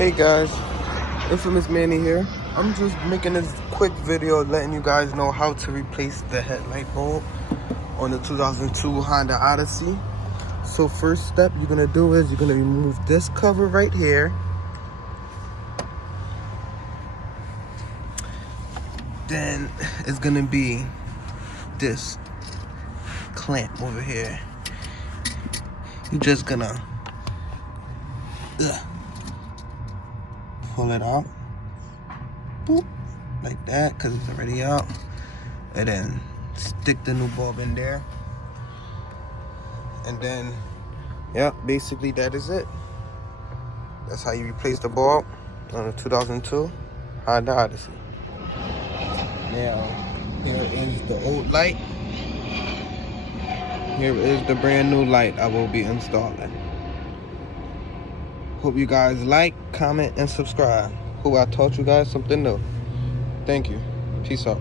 Hey guys, Infamous Manny here. I'm just making this quick video letting you guys know how to replace the headlight bulb on the 2002 Honda Odyssey. So first step you're gonna do is you're gonna remove this cover right here. Then it's gonna be this clamp over here. You're just gonna pull it out, boop, like that, because it's already out, and then stick the new bulb in there, and then basically that is it. That's how you replace the bulb on a 2002 Honda Odyssey. Now here is the old light, here is the brand new light I will be installing. Hope you guys like, comment, and subscribe. Hope I taught you guys something new. Thank you. Peace out.